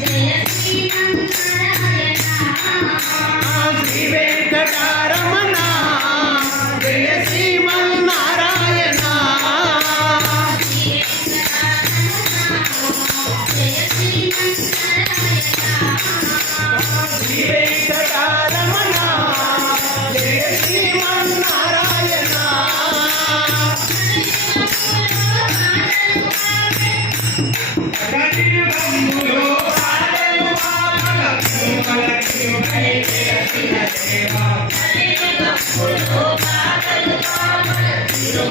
Yeah.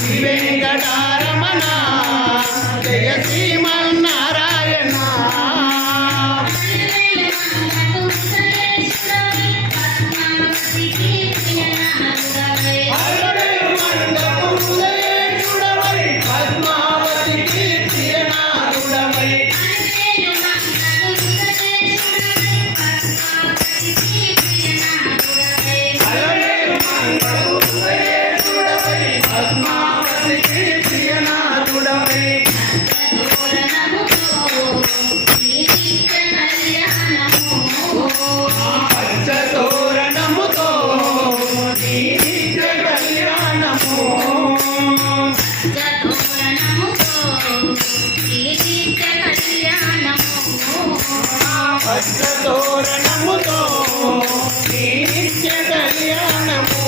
Shri Venkataramana. వస్త్రతోరణముతో నిత్య కళ్యాణము